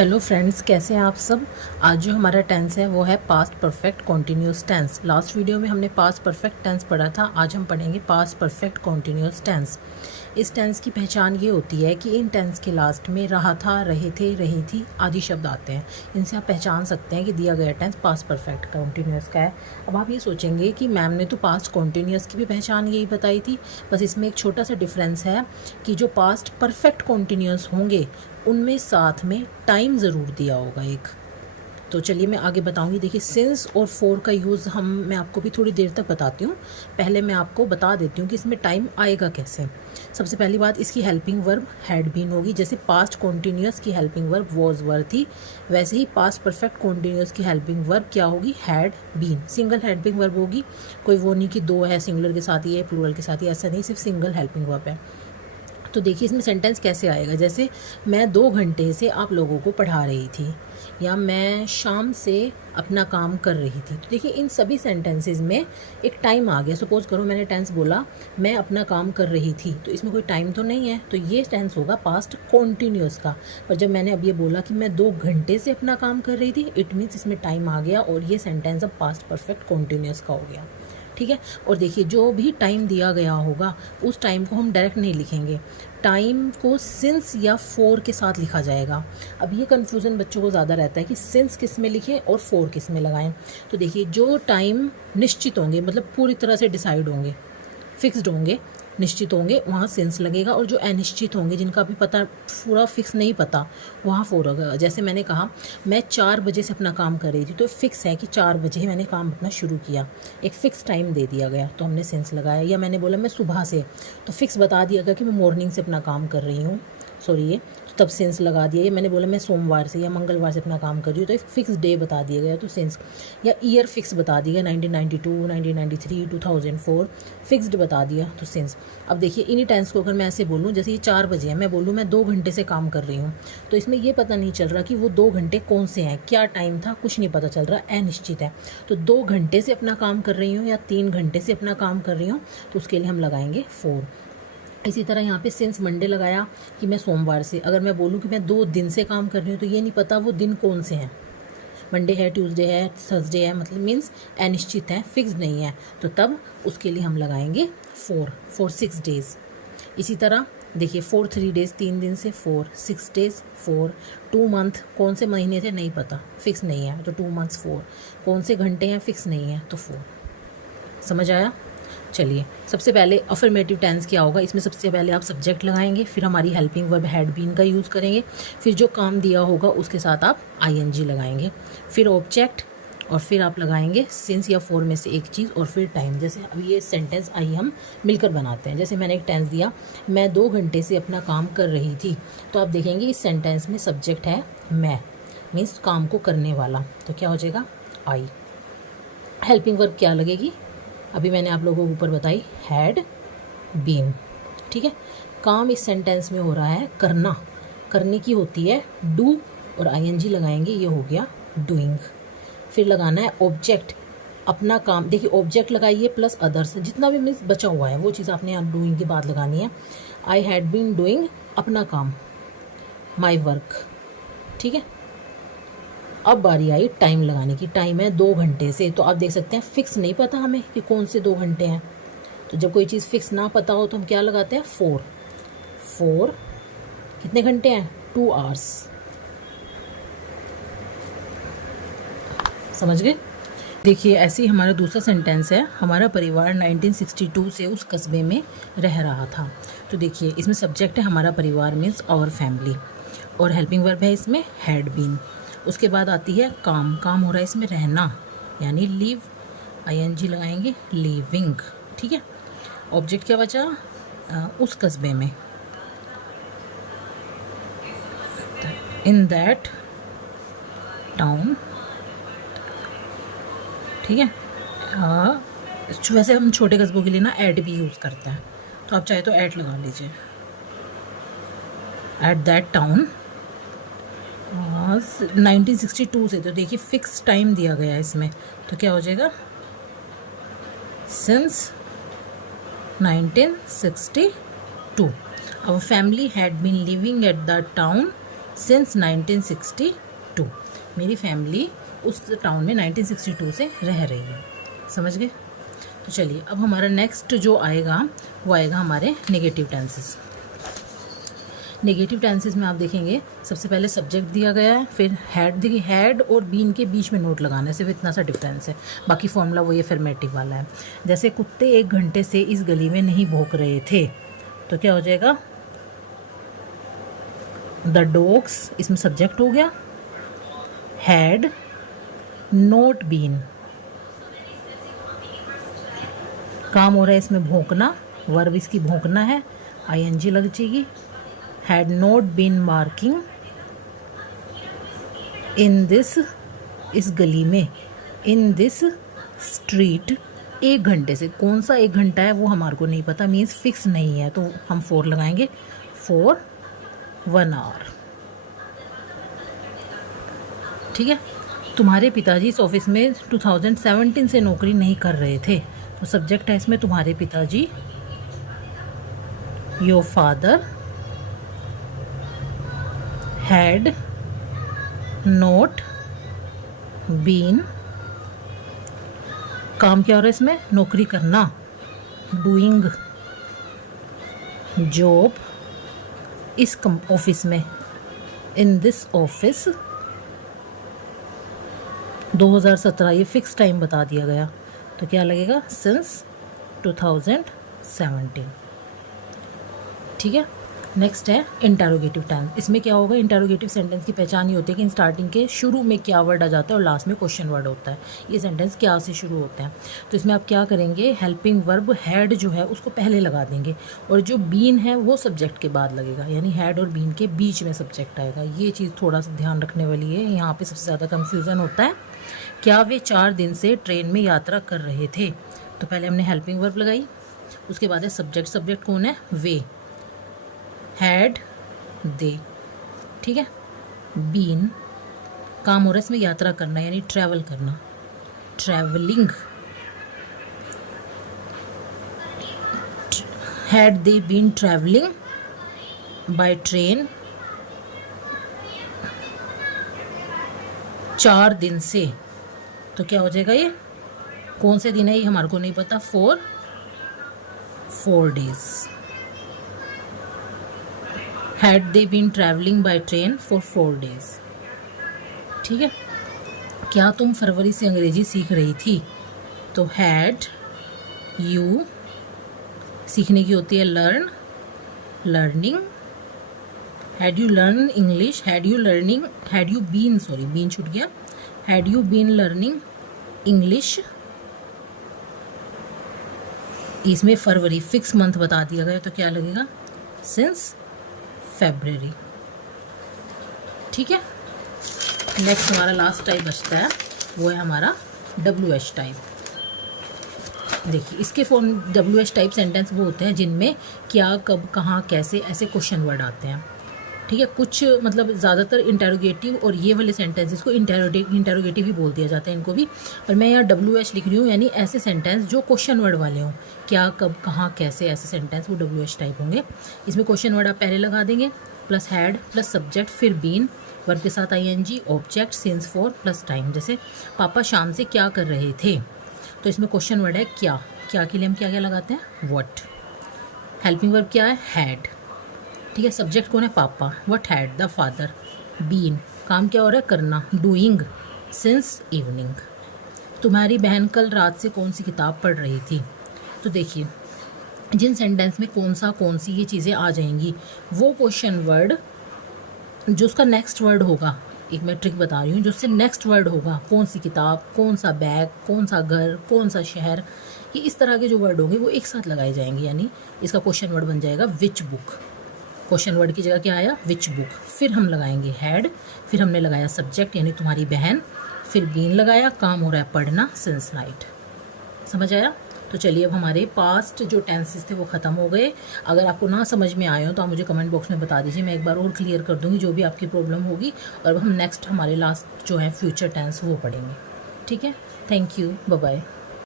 Hello friends, कैसे हैं आप सब। आज जो हमारा टेंस है वो है past perfect continuous tense. Last video में हमने पास्ट परफेक्ट टेंस पढ़ा था, आज हम पढ़ेंगे पास्ट परफेक्ट कॉन्टिन्यूस टेंस। इस टेंस की पहचान ये होती है कि इन टेंस के लास्ट में रहा था, रहे थे, रही थी आदि शब्द आते हैं। इनसे आप पहचान सकते हैं कि दिया गया टेंस पास्ट परफेक्ट कॉन्टिन्यूस का है। अब आप ये सोचेंगे कि मैम ने तो पास्ट कॉन्टिन्यूस की भी पहचान यही बताई थी, बस इसमें एक छोटा सा डिफरेंस है कि जो पास्ट परफेक्ट कॉन्टिन्यूस होंगे उनमें साथ में टाइम ज़रूर दिया होगा एक। तो चलिए मैं आगे बताऊंगी। देखिए, सिंस और फॉर का यूज़ मैं आपको भी थोड़ी देर तक बताती हूँ। पहले मैं आपको बता देती हूँ कि इसमें टाइम आएगा कैसे। सबसे पहली बात, इसकी हेल्पिंग वर्ब हैड बीन होगी। जैसे पास्ट कॉन्टिन्यूस की हेल्पिंग वर्ब वॉज वर थी, वैसे ही पास्ट परफेक्ट कॉन्टिन्यूस की हेल्पिंग वर्ब क्या होगी, had been. Single helping verb होगी, कोई वो नहीं कि दो है, सिंगुलर के साथ ही है, प्लूरल के साथ ही, ऐसा नहीं, सिर्फ सिंगल हेल्पिंग वर्ब है। तो देखिए इसमें सेंटेंस कैसे आएगा। जैसे मैं 2 घंटे से आप लोगों को पढ़ा रही थी, या मैं शाम से अपना काम कर रही थी। तो देखिए इन सभी सेंटेंसेस में एक टाइम आ गया। सपोज करो मैंने टेंस बोला मैं अपना काम कर रही थी, तो इसमें कोई टाइम तो नहीं है, तो ये टेंस होगा पास्ट कॉन्टिन्यूस का। पर जब मैंने अब ये बोला कि मैं 2 घंटे से अपना काम कर रही थी, इट मीन्स इसमें टाइम आ गया और ये सेंटेंस अब पास्ट परफेक्ट कॉन्टिन्यूस का हो गया। ठीक है। और देखिए जो भी टाइम दिया गया होगा उस टाइम को हम डायरेक्ट नहीं लिखेंगे, टाइम को सिंस या फोर के साथ लिखा जाएगा। अब ये कन्फ्यूज़न बच्चों को ज़्यादा रहता है कि सिंस किस में लिखें और फोर किस में लगाएं। तो देखिए जो टाइम निश्चित होंगे, मतलब पूरी तरह से डिसाइड होंगे, फिक्स्ड होंगे, निश्चित होंगे, वहाँ सिंस लगेगा। और जो अनिश्चित होंगे, जिनका भी पता पूरा फिक्स नहीं पता, वहाँ फोर होगा। जैसे मैंने कहा मैं 4 बजे से अपना काम कर रही थी, तो फिक्स है कि 4 बजे ही मैंने काम अपना शुरू किया, एक फ़िक्स टाइम दे दिया गया, तो हमने सिंस लगाया। या मैंने बोला मैं सुबह से, तो फिक्स बता दिया गया कि मैं मॉर्निंग से अपना काम कर रही हूँ, सॉरी ये, तो तब सेंस लगा दिया। या मैंने बोला मैं सोमवार से या मंगलवार से अपना काम कर रही हूँ, तो एक फिक्स डे बता दिया गया, तो सेंस। या ईयर फिक्स बता दिया, 1992, 1993, 2004 फिक्स्ड बता दिया, तो सेंस। अब देखिए इन्हीं टेंस को अगर मैं ऐसे बोलूँ, जैसे ये 4 बजे है, मैं बोलूँ मैं 2 घंटे से काम कर रही हूँ, तो इसमें ये पता नहीं चल रहा कि वो 2 घंटे कौन से हैं, क्या टाइम था, कुछ नहीं पता चल रहा, अनिश्चित है। तो 2 घंटे से अपना काम कर रही हूँ या 3 घंटे से अपना काम कर रही हूँ, तो उसके लिए हम लगाएंगे 4। इसी तरह यहाँ पे सिंस मंडे लगाया कि मैं सोमवार से। अगर मैं बोलूँ कि मैं 2 दिन से काम कर रही हूँ, तो ये नहीं पता वो दिन कौन से हैं, मंडे है, ट्यूसडे है, थर्सडे है, मतलब मीन्स अनिश्चित है, फिक्स नहीं है, तो तब उसके लिए हम लगाएंगे 4 फॉर 6 डेज़। इसी तरह देखिए 4 3 डेज़, 3 दिन से 4, 6 डेज़ 4, 2 मंथ, कौन से महीने थे नहीं पता, फिक्स नहीं है, तो 2 मंथ्स 4, कौन से घंटे हैं फिक्स नहीं है, तो 4। समझ आया। चलिए सबसे पहले अफर्मेटिव टेंस क्या होगा, इसमें सबसे पहले आप सब्जेक्ट लगाएंगे, फिर हमारी हेल्पिंग वर्ब हैड बीन का यूज़ करेंगे, फिर जो काम दिया होगा उसके साथ आप आईएनजी लगाएंगे, फिर ऑब्जेक्ट, और फिर आप लगाएंगे सिंस या फोर में से एक चीज़, और फिर टाइम। जैसे अब ये सेंटेंस आइए हम मिलकर बनाते हैं। जैसे मैंने एक टेंस दिया मैं 2 घंटे से अपना काम कर रही थी, तो आप देखेंगे इस सेंटेंस में सब्जेक्ट है मैं, मीन्स काम को करने वाला, तो क्या हो जाएगा आई। हेल्पिंग वर्ब क्या लगेगी, अभी मैंने आप लोगों को ऊपर बताई, हैड बीन। ठीक है। काम इस सेंटेंस में हो रहा है करना, करने की होती है डू, और आईएनजी लगाएंगे, ये हो गया डूइंग। फिर लगाना है ऑब्जेक्ट, अपना काम। देखिए ऑब्जेक्ट लगाइए प्लस अदर्स, जितना भी मीन्स बचा हुआ है वो चीज़ आपने यहाँ डूइंग के बाद लगानी है। आई हैड बीन डूइंग, अपना काम, माई वर्क। ठीक है। अब बारी आई टाइम लगाने की, टाइम है 2 घंटे से, तो आप देख सकते हैं फिक्स नहीं पता हमें कि कौन से 2 घंटे हैं, तो जब कोई चीज़ फिक्स ना पता हो तो हम क्या लगाते हैं 4। 4 कितने घंटे हैं, 2 आवर्स। समझ गए। देखिए ऐसे ही हमारा दूसरा सेंटेंस है, हमारा परिवार 1962 से उस कस्बे में रह रहा था। तो देखिए इसमें सब्जेक्ट है हमारा परिवार, मीन्स आवर फैमिली, और हेल्पिंग वर्ब है इसमें हैड बीन। उसके बाद आती है काम, काम हो रहा है इसमें रहना, यानी लीव, आईएनजी लगाएंगे, लीविंग। ठीक है। ऑब्जेक्ट क्या बचा, उस कस्बे में, इन दैट टाउन। ठीक है। वैसे हम छोटे कस्बों के लिए ना एट भी यूज़ करते हैं, तो आप चाहे तो एट लगा लीजिए, एट दैट टाउन 1962 से। तो देखिए फिक्स टाइम दिया गया है इसमें, तो क्या हो जाएगा since 1962 our family had been living at the town since 1962। मेरी फैमिली उस टाउन में 1962 से रह रही है। समझ गए? तो चलिए अब हमारा नेक्स्ट जो आएगा वो आएगा हमारे नेगेटिव टेंसेस। नेगेटिव टेंसेस में आप देखेंगे सबसे पहले सब्जेक्ट दिया गया है, फिर हैड। देखिए हैड और बीन के बीच में नोट लगाना है, सिर्फ इतना सा डिफरेंस है, बाकी फॉर्मूला वो ये अफर्मेटिव वाला है। जैसे कुत्ते 1 घंटे से इस गली में नहीं भौंक रहे थे, तो क्या हो जाएगा? द डॉग्स, इसमें सब्जेक्ट हो गया, हैड नोट बीन, काम हो रहा है इसमें भौंकना, वर्ब इसकी भौंकना है, आईएनजी लग जाएगी। Had not been marking in this, इस गली में, इन दिस स्ट्रीट 1 घंटे से। कौन सा 1 घंटा है वो हमारे को नहीं पता, मीन्स फिक्स नहीं है, तो हम 4 लगाएंगे, फॉर 1 आवर। ठीक है। तुम्हारे पिताजी इस ऑफिस में 2017 से नौकरी नहीं कर रहे थे, तो सब्जेक्ट है इसमें तुम्हारे पिताजी, your father had not been, काम क्या हो रहा है इसमें? नौकरी करना, डूइंग जॉब इस ऑफिस में, इन दिस ऑफिस। 2017 ये फिक्स टाइम बता दिया गया, तो क्या लगेगा? सिंस 2017। ठीक है। नेक्स्ट है इंटरोगेटिव टेंस। इसमें क्या होगा? इंटरोगेटिव सेंटेंस की पहचान ये होती है कि स्टार्टिंग के शुरू में क्या वर्ड आ जाता है और लास्ट में क्वेश्चन वर्ड होता है। ये सेंटेंस क्या से शुरू होते हैं, तो इसमें आप क्या करेंगे? हेल्पिंग वर्ब हैड जो है उसको पहले लगा देंगे, और जो बीन है वो सब्जेक्ट के बाद लगेगा, यानी हैड और बीन के बीच में सब्जेक्ट आएगा। ये चीज़ थोड़ा सा ध्यान रखने वाली है, यहाँ पर सबसे ज़्यादा कन्फ्यूज़न होता है। क्या वे 4 दिन से ट्रेन में यात्रा कर रहे थे, तो पहले हमने हेल्पिंग वर्ब लगाई, उसके बाद है सब्जेक्ट। सब्जेक्ट कौन है? वे, हैड, दे। ठीक है। बीन, काम हो रहा है इसमें यात्रा करना, यानी ट्रैवल करना, travelling. Had they been travelling by train 4 दिन से, तो क्या हो जाएगा? ये कौन से दिन है ये हमारे को नहीं पता, 4 days। Had they been travelling by train for 4 days। ठीक है। क्या तुम फरवरी से अंग्रेजी सीख रही थी, तो हैड यू, सीखने की होती है learn, learning. Had you learn English, had you learning, had you been, sorry been छूट गया, had you been learning English. इसमें फरवरी फिक्स मंथ बता दिया गया, तो क्या लगेगा? Since February. ठीक है। नेक्स्ट हमारा लास्ट टाइप बचता है, वो है हमारा WH टाइप। देखिए इसके फॉर्म WH टाइप सेंटेंस वो होते हैं जिनमें क्या, कब, कहाँ, कैसे ऐसे क्वेश्चन वर्ड आते हैं। ठीक है। कुछ मतलब ज़्यादातर इंटेरोगेटिव और ये वाले सेंटेंसेस को इंटेरोगेटिव ही बोल दिया जाता है इनको भी, पर मैं यहाँ WH लिख रही हूँ, यानी ऐसे सेंटेंस जो क्वेश्चन वर्ड वाले हों, क्या, कब, कहाँ, कैसे, ऐसे सेंटेंस वो WH टाइप होंगे। इसमें क्वेश्चन वर्ड आप पहले लगा देंगे, प्लस हैड प्लस सब्जेक्ट, फिर बीन, वर्ब के साथ ING, object, since, for plus time. जैसे पापा शाम से क्या कर रहे थे, तो इसमें क्वेश्चन वर्ड है क्या, क्या के लिए हम क्या क्या लगाते हैं? व्हाट। हेल्पिंग वर्ब क्या है? हैड। ठीक है। सब्जेक्ट कौन है? पापा, what had the father been, काम क्या हो रहा है? करना, डूइंग सिंस इवनिंग। तुम्हारी बहन कल रात से कौन सी किताब पढ़ रही थी, तो देखिए जिन सेंटेंस में कौन सी ये चीज़ें आ जाएंगी, वो क्वेश्चन वर्ड जो उसका नेक्स्ट वर्ड होगा, एक मैं ट्रिक बता रही हूँ, जो उससे नेक्स्ट वर्ड होगा, कौन सी किताब, कौन सा बैग, कौन सा घर, कौन सा शहर, ये इस तरह के जो वर्ड होंगे वो एक साथ लगाए जाएंगे, यानी इसका क्वेश्चन वर्ड बन जाएगा विच बुक। क्वेश्चन वर्ड की जगह क्या आया? Which book. फिर हम लगाएंगे हैड, फिर हमने लगाया सब्जेक्ट यानी तुम्हारी बहन, फिर बीन लगाया, काम हो रहा है पढ़ना, सिंस नाइट। समझ आया? तो चलिए अब हमारे पास्ट जो टेंसेस थे वो ख़त्म हो गए। अगर आपको ना समझ में आए हो तो आप मुझे कमेंट बॉक्स में बता दीजिए, मैं एक बार और क्लियर कर दूँगी जो भी आपकी प्रॉब्लम होगी, और अब हम नेक्स्ट हमारे लास्ट जो है फ्यूचर टेंस वो पढ़ेंगे। ठीक है। Thank you, bye bye.